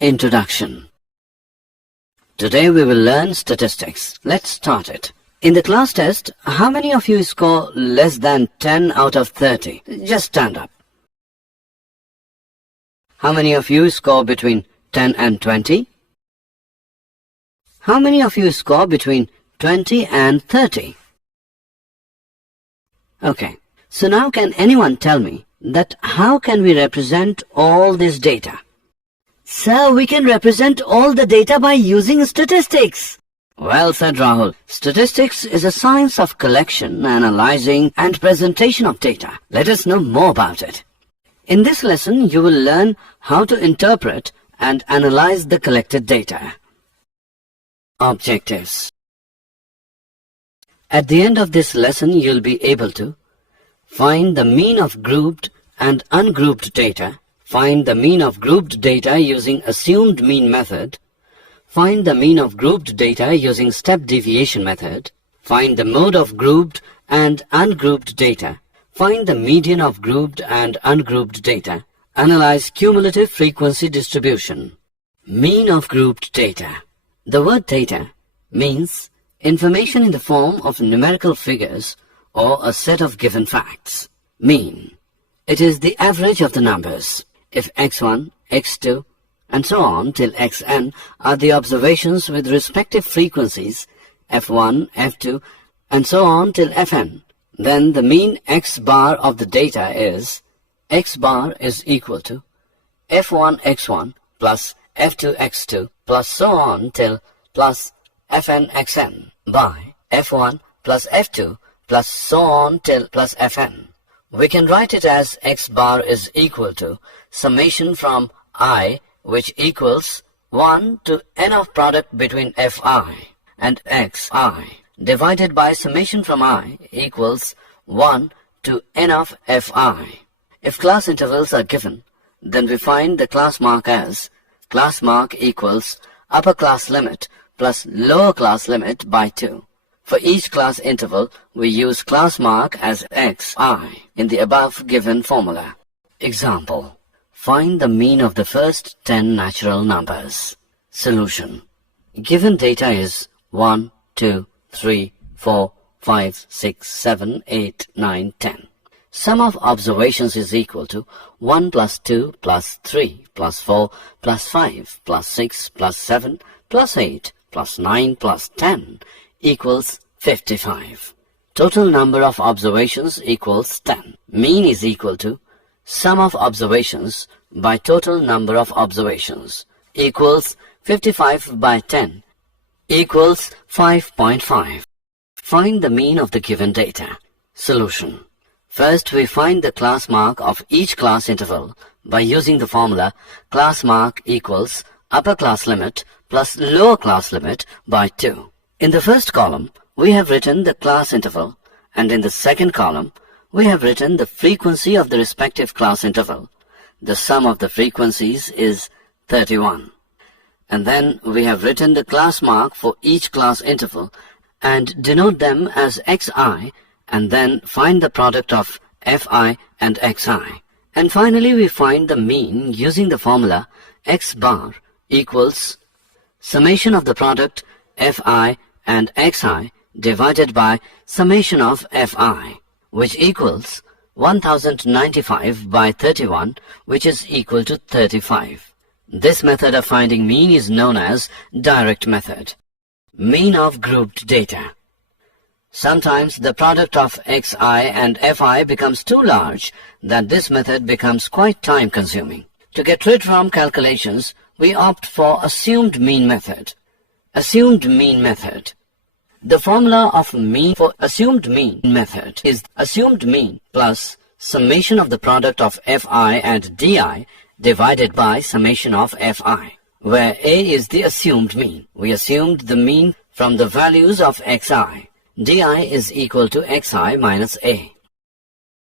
Introduction. Today we will learn statistics. Let's start it. In the class test, how many of you score less than 10 out of 30? Just stand up. How many of you score between 10 and 20? How many of you score between 20 and 30? Okay, so now can anyone tell me that how can we represent all this data? Sir, we can represent all the data by using statistics. Well said, Rahul. Statistics is a science of collection, analyzing and presentation of data. Let us know more about it. In this lesson, you will learn how to interpret and analyze the collected data. Objectives. At the end of this lesson, you'll be able to find the mean of grouped and ungrouped data, find the mean of grouped data using assumed mean method, find the mean of grouped data using step deviation method, find the mode of grouped and ungrouped data, find the median of grouped and ungrouped data, analyze cumulative frequency distribution. Mean of grouped data. The word data means information in the form of numerical figures or a set of given facts. Mean. It is the average of the numbers. If x1, x2, and so on till xn are the observations with respective frequencies f1, f2, and so on till fn, then the mean x bar of the data is x bar is equal to f1 x1 plus f2 x2 plus so on till plus fn xn by f1 plus f2 plus so on till plus fn. We can write it as x bar is equal to summation from I, which equals 1 to n of product between fi and xi, divided by summation from I equals 1 to n of fi. If class intervals are given, then we find the class mark as class mark equals upper class limit plus lower class limit by 2. For each class interval, we use class mark as xi in the above given formula. Example. Find the mean of the first 10 natural numbers. Solution. Given data is 1, 2, 3, 4, 5, 6, 7, 8, 9, 10. Sum of observations is equal to 1 plus 2 plus 3 plus 4 plus 5 plus 6 plus 7 plus 8 plus 9 plus 10 equals 55. Total number of observations equals 10. Mean is equal to sum of observations by total number of observations equals 55 by 10 equals 5.5. Find the mean of the given data. Solution. First, we find the class mark of each class interval by using the formula class mark equals upper class limit plus lower class limit by 2. In the first column, we have written the class interval, and in the second column, we have written the frequency of the respective class interval. The sum of the frequencies is 31. And then we have written the class mark for each class interval and denote them as xi, and then find the product of fi and xi. And finally, we find the mean using the formula x bar equals summation of the product fi and xi divided by summation of fi, which equals 1095 by 31, which is equal to 35. This method of finding mean is known as direct method. Mean of grouped data. Sometimes the product of xi and fi becomes too large that this method becomes quite time-consuming. To get rid from calculations, we opt for assumed mean method. Assumed mean method. The formula of mean for assumed mean method is assumed mean plus summation of the product of fi and di divided by summation of fi, where a is the assumed mean. We assumed the mean from the values of xi. di is equal to xi minus a.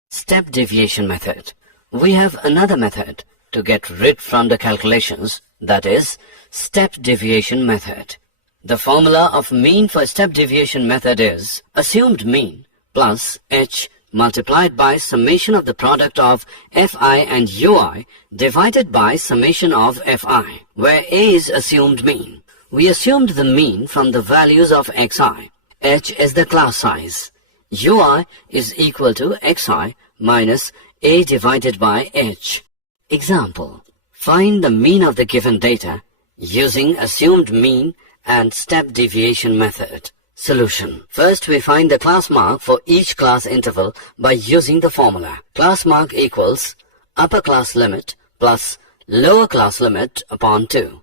Step deviation method. We have another method to get rid from the calculations, that is step deviation method. The formula of mean for step deviation method is assumed mean plus h multiplied by summation of the product of fi and ui divided by summation of fi, where a is assumed mean. We assumed the mean from the values of xi. H is the class size. ui is equal to xi minus a divided by h. Example. Find the mean of the given data using assumed mean and step deviation method. Solution. First, we find the class mark for each class interval by using the formula. Class mark equals upper class limit plus lower class limit upon 2.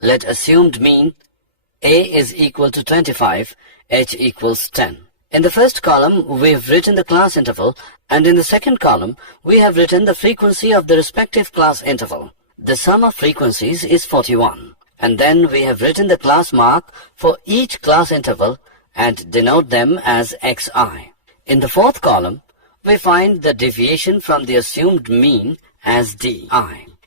Let assumed mean a is equal to 25, h equals 10. In the first column, we've written the class interval, and in the second column, we have written the frequency of the respective class interval. The sum of frequencies is 41. And then we have written the class mark for each class interval and denote them as xi. In the fourth column, we find the deviation from the assumed mean as di.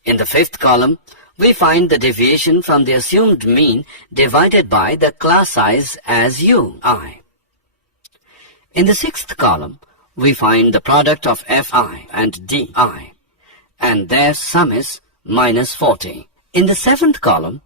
In the fifth column, we find the deviation from the assumed mean divided by the class size as ui. In the sixth column, we find the product of fi and di, and their sum is minus 40. In the seventh column,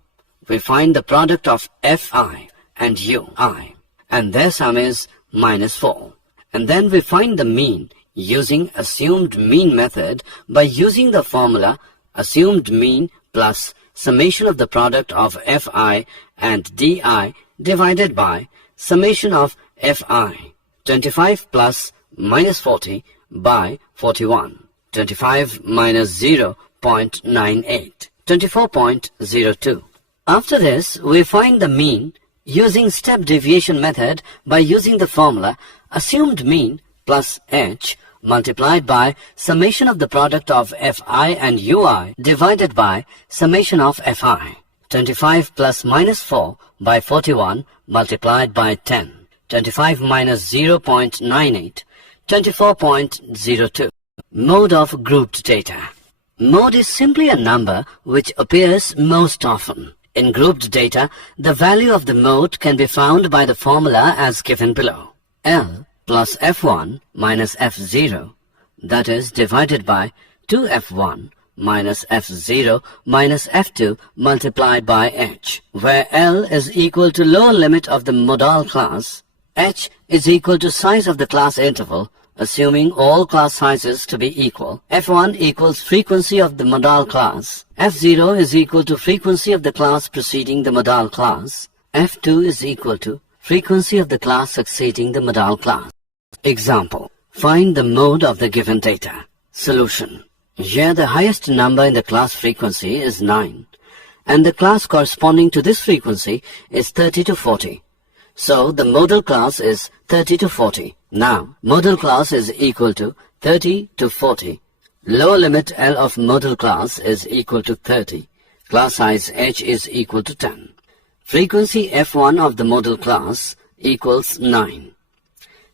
we find the product of fi and ui, and their sum is minus 4. And then we find the mean using assumed mean method by using the formula assumed mean plus summation of the product of fi and di divided by summation of fi. 25 plus minus 40 by 41. 25 minus 0.98. 24.02. After this, we find the mean using step deviation method by using the formula assumed mean plus h multiplied by summation of the product of fi and ui divided by summation of fi. 25 plus minus 4 by 41 multiplied by 10. 25 minus 0.98. 24.02. Mode of grouped data. Mode is simply a number which appears most often. In grouped data, the value of the mode can be found by the formula as given below. L plus F1 minus F0, that is divided by 2F1 minus F0 minus F2 multiplied by H, where L is equal to lower limit of the modal class, H is equal to size of the class interval, assuming all class sizes to be equal. F1 equals frequency of the modal class. F0 is equal to frequency of the class preceding the modal class. F2 is equal to frequency of the class succeeding the modal class. Example. Find the mode of the given data. Solution. Here the highest number in the class frequency is 9, and the class corresponding to this frequency is 30 to 40. So the modal class is 30 to 40. Now, modal class is equal to 30 to 40. Lower limit L of modal class is equal to 30. Class size H is equal to 10. Frequency F1 of the modal class equals 9.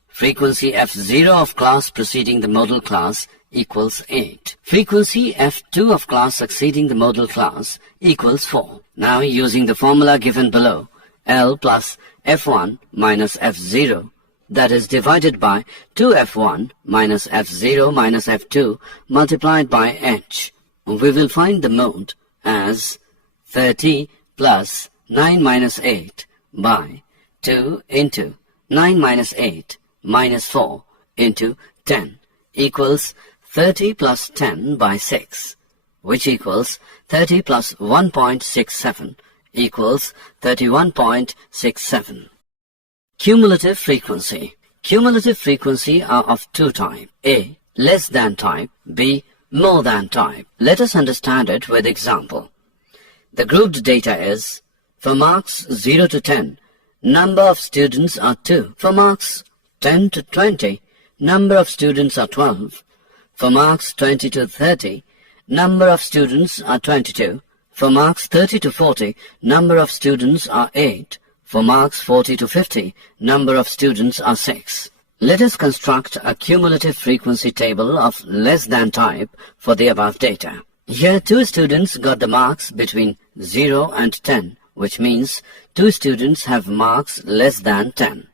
Frequency F0 of class preceding the modal class equals 8. Frequency F2 of class succeeding the modal class equals 4. Now, using the formula given below, L plus F1 minus F0, that is divided by 2F1 minus F0 minus F2 multiplied by H, we will find the mode as 30 plus 9 minus 8 by 2 into 9 minus 8 minus 4 into 10 equals 30 plus 10 by 6, which equals 30 plus 1.67 equals 31.67. Cumulative frequency. Cumulative frequency are of two types. A, less than type. B, more than type. Let us understand it with example. The grouped data is, for marks 0 to 10, number of students are 2. For marks 10 to 20, number of students are 12. For marks 20 to 30, number of students are 22. For marks 30 to 40, number of students are 8. For marks 40 to 50, number of students are 6. Let us construct a cumulative frequency table of less than type for the above data. Here 2 students got the marks between 0 and 10, which means 2 students have marks less than 10.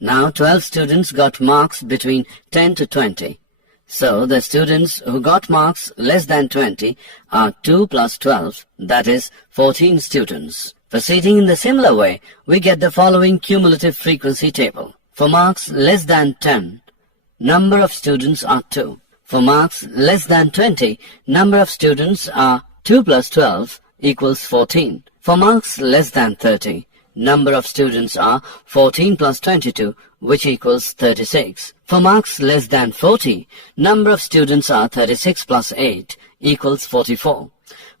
Now 12 students got marks between 10 to 20. So the students who got marks less than 20 are 2 plus 12, that is 14 students. Proceeding in the similar way, we get the following cumulative frequency table. For marks less than 10, number of students are 2. For marks less than 20, number of students are 2 plus 12 equals 14. For marks less than 30, number of students are 14 plus 22, which equals 36. For marks less than 40, number of students are 36 plus 8 equals 44.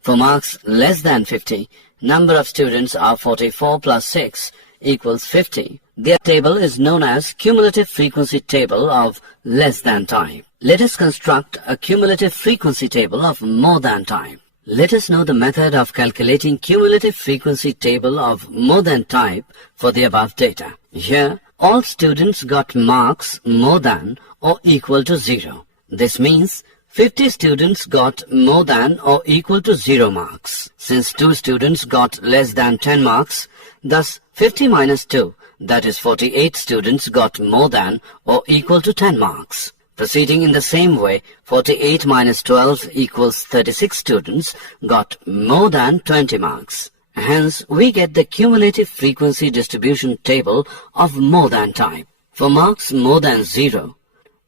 For marks less than 50, number of students are 44 plus 6 equals 50. The table is known as cumulative frequency table of less than type. Let us construct a cumulative frequency table of more than type. Let us know the method of calculating cumulative frequency table of more than type for the above data. Here, all students got marks more than or equal to 0. This means 50 students got more than or equal to 0 marks. Since 2 students got less than 10 marks, thus 50 minus 2, that is 48 students got more than or equal to 10 marks. Proceeding in the same way, 48 minus 12 equals 36 students got more than 20 marks. Hence, we get the cumulative frequency distribution table of more than type. For marks more than 0,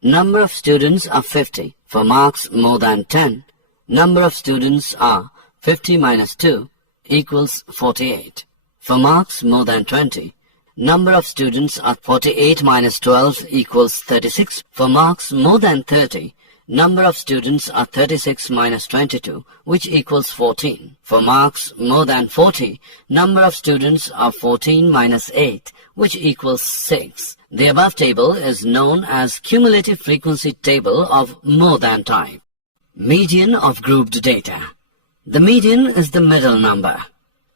number of students are 50. For marks more than 10, number of students are 50 minus 2 equals 48. For marks more than 20, number of students are 48 minus 12 equals 36. For marks more than 30, number of students are 36 minus 22, which equals 14. For marks more than 40, number of students are 14 minus 8, which equals 6. The above table is known as cumulative frequency table of more than type. Median of grouped data. The median is the middle number.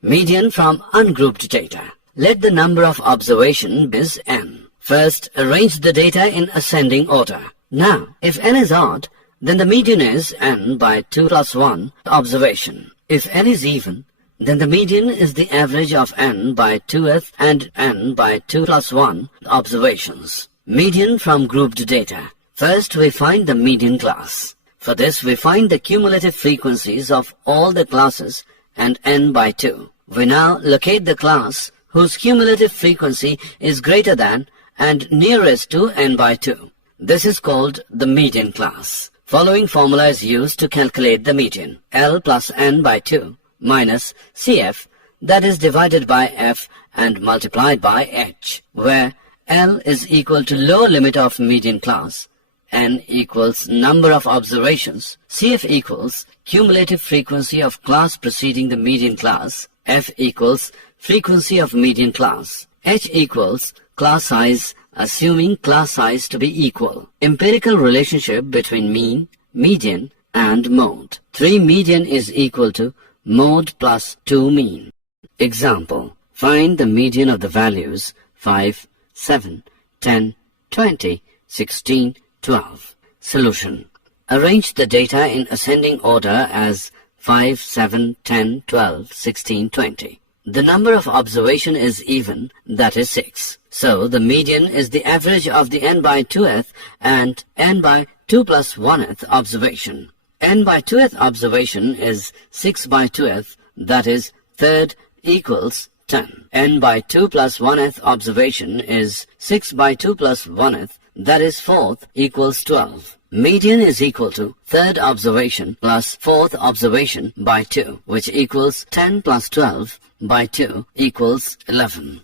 Median from ungrouped data. Let the number of observation is n. First, arrange the data in ascending order. Now, if n is odd, then the median is n by 2 plus 1 observation. If n is even, then the median is the average of n by 2th and n by 2 plus 1 observations. Median from grouped data. First, we find the median class. For this, we find the cumulative frequencies of all the classes and n by 2. We now locate the class whose cumulative frequency is greater than and nearest to n by 2. This is called the median class. Following formula is used to calculate the median. L plus n by 2 minus CF, that is divided by F and multiplied by H, where L is equal to lower limit of median class, n equals number of observations, CF equals cumulative frequency of class preceding the median class, F equals frequency of median class, H equals class size assuming class size to be equal. Empirical relationship between mean, median and mode. 3 median is equal to mode plus 2 mean. Example, find the median of the values 5, 7, 10, 20, 16, 12. Solution. Arrange the data in ascending order as 5, 7, 10, 12, 16, 20. The number of observation is even, that is 6. So the median is the average of the n by 2th and n by 2 plus 1th observation. N by 2th observation is 6 by 2th, that is third equals 10. N by 2 plus 1th observation is 6 by 2 plus 1th, that is fourth equals 12. Median is equal to third observation plus fourth observation by 2, which equals 10 plus 12 by 2 equals 11.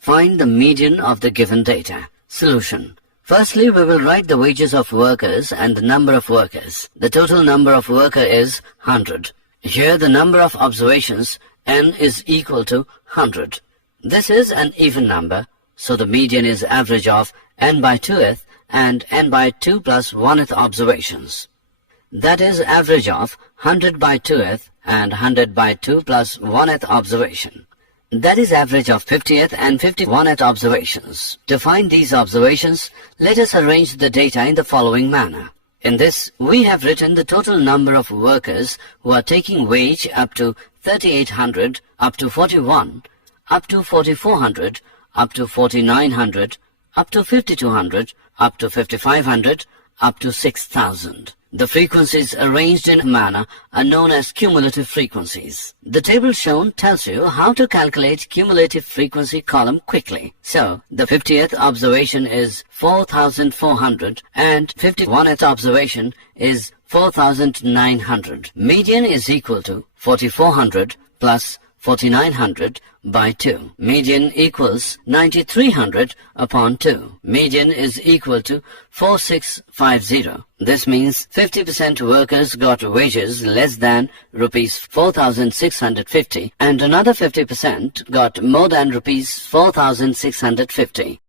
Find the median of the given data. Solution. Firstly, we will write the wages of workers and the number of workers. The total number of worker is 100. Here the number of observations, n, is equal to 100. This is an even number, so the median is average of n by 2th and n by 2 plus 1th observations. That is average of 100 by 2th and 100 by 2 plus 1th observation. That is average of 50th and 51th observations. To find these observations, let us arrange the data in the following manner. In this, we have written the total number of workers who are taking wage up to 3800, up to 41, up to 4400, up to 4900, up to 5200, up to 5500, up to 6000. The frequencies arranged in a manner are known as cumulative frequencies. The table shown tells you how to calculate cumulative frequency column quickly. So, the 50th observation is 4400 and 51st observation is 4900. Median is equal to 4400 plus 4900 by 2. Median equals 9300 upon 2. Median is equal to 4650. This means 50% workers got wages less than rupees 4650 and another 50% got more than rupees 4650.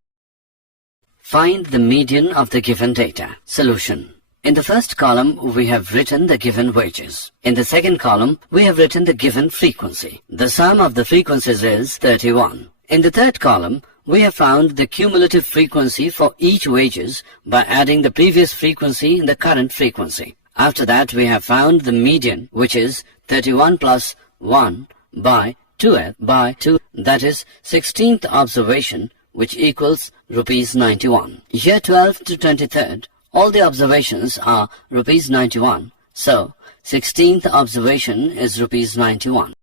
Find the median of the given data. Solution. In the first column, we have written the given wages. In the second column, we have written the given frequency. The sum of the frequencies is 31. In the third column, we have found the cumulative frequency for each wages by adding the previous frequency in the current frequency. After that, we have found the median, which is 31 plus 1 by 2 by 2, that is 16th observation, which equals rupees 91. Year 12 to 23rd. All the observations are rupees 91, so 16th observation is rupees 91.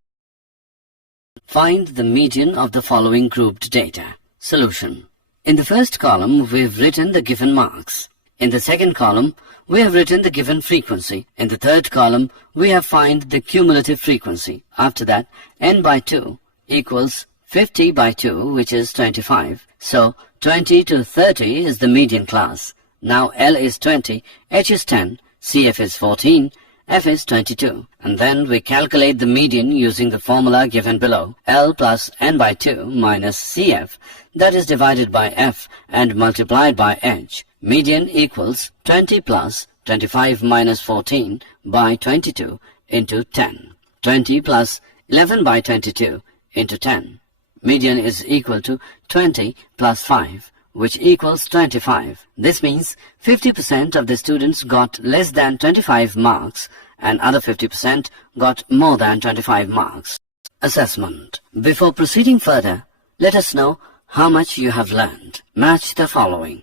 Find the median of the following grouped data. Solution. In the first column, we have written the given marks. In the second column, we have written the given frequency. In the third column, we have found the cumulative frequency. After that, n by 2 equals 50 by 2, which is 25. So, 20 to 30 is the median class. Now L is 20, H is 10, CF is 14, F is 22. And then we calculate the median using the formula given below. L plus n by 2 minus CF, that is divided by F and multiplied by H. Median equals 20 plus 25 minus 14 by 22 into 10. 20 plus 11 by 22 into 10. Median is equal to 20 plus 5. Which equals 25. This means 50% of the students got less than 25 marks and other 50% got more than 25 marks. Assessment. Before proceeding further, let us know how much you have learned. Match the following.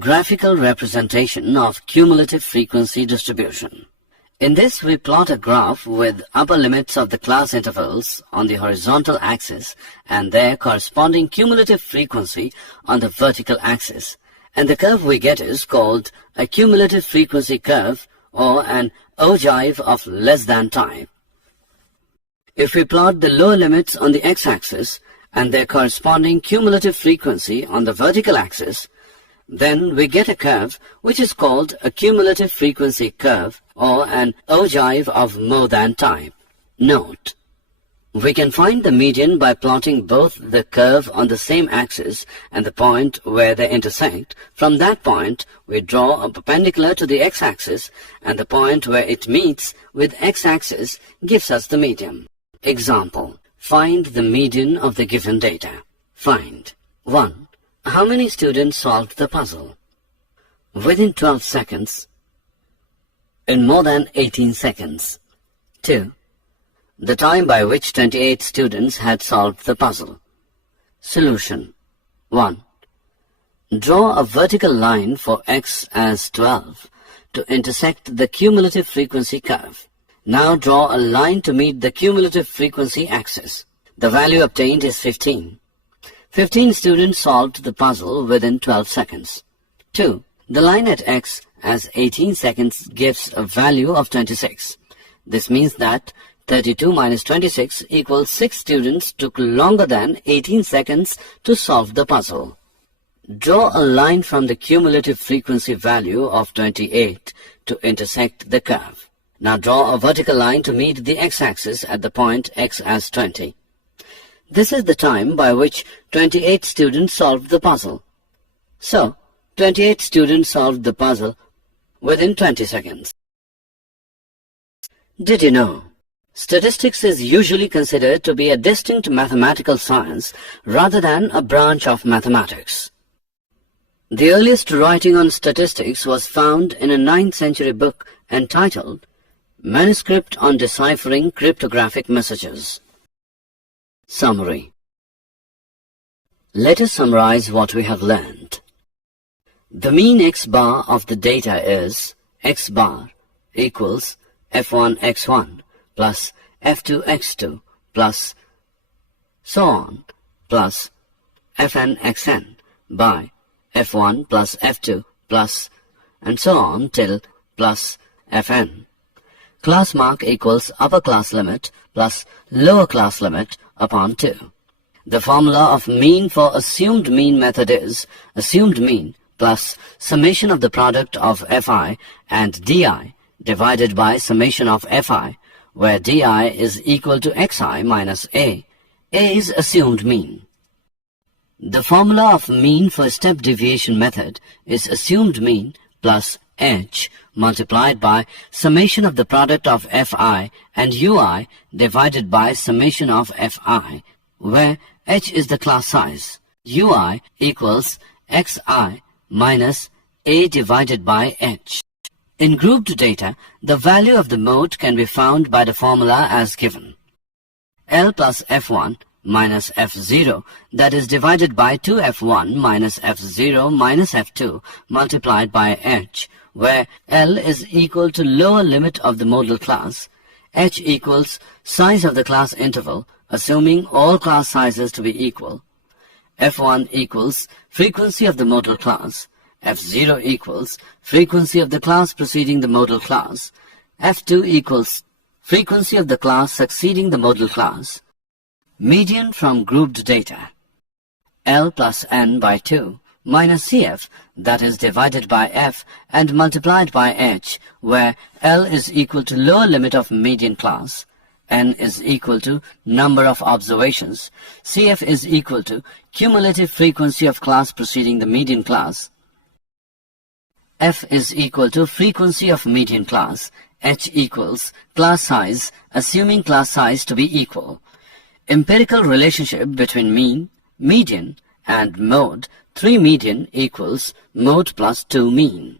Graphical representation of cumulative frequency distribution. In this, we plot a graph with upper limits of the class intervals on the horizontal axis and their corresponding cumulative frequency on the vertical axis. And the curve we get is called a cumulative frequency curve or an ogive of less than type. If we plot the lower limits on the x-axis and their corresponding cumulative frequency on the vertical axis, then we get a curve which is called a cumulative frequency curve or an ogive of more than type. Note: we can find the median by plotting both the curve on the same axis and the point where they intersect. From that point, we draw a perpendicular to the x-axis and the point where it meets with x-axis gives us the median. Example: find the median of the given data. Find 1. How many students solved the puzzle? Within 12 seconds. In more than 18 seconds. 2. The time by which 28 students had solved the puzzle. Solution. 1. Draw a vertical line for x as 12 to intersect the cumulative frequency curve. Now draw a line to meet the cumulative frequency axis. The value obtained is 15. 15 students solved the puzzle within 12 seconds. 2. The line at x as 18 seconds gives a value of 26. This means that 32 minus 26 equals 6 students took longer than 18 seconds to solve the puzzle. Draw a line from the cumulative frequency value of 28 to intersect the curve. Now draw a vertical line to meet the x-axis at the point x as 20. This is the time by which 28 students solved the puzzle. So, 28 students solved the puzzle within 20 seconds. Did you know? Statistics is usually considered to be a distinct mathematical science rather than a branch of mathematics. The earliest writing on statistics was found in a 9th century book entitled Manuscript on Deciphering Cryptographic Messages. Summary. Let us summarize what we have learned. The mean x bar of the data is x bar equals f1 x1 plus f2 x2 plus so on plus fn xn by f1 plus f2 plus and so on till plus fn. Class mark equals upper class limit plus lower class limit upon 2. The formula of mean for assumed mean method is assumed mean plus summation of the product of fi and di divided by summation of fi, where di is equal to xi minus a. A is assumed mean. The formula of mean for step deviation method is assumed mean plus h multiplied by summation of the product of fi and ui divided by summation of fi, where h is the class size. ui equals xi minus a divided by h. In grouped data, the value of the mode can be found by the formula as given. L plus f1 minus f0, that is divided by 2f1 minus f0 minus f2 multiplied by h, where L is equal to lower limit of the modal class, h equals size of the class interval, assuming all class sizes to be equal. f1 equals frequency of the modal class, f0 equals frequency of the class preceding the modal class, f2 equals frequency of the class succeeding the modal class. Median from grouped data. L plus n by 2 minus cf, that is divided by f and multiplied by h, where L is equal to lower limit of median class, n is equal to number of observations, cf is equal to cumulative frequency of class preceding the median class, f is equal to frequency of median class, h equals class size, assuming class size to be equal. Empirical relationship between mean, median, and mode. 3 median equals mode plus 2 mean.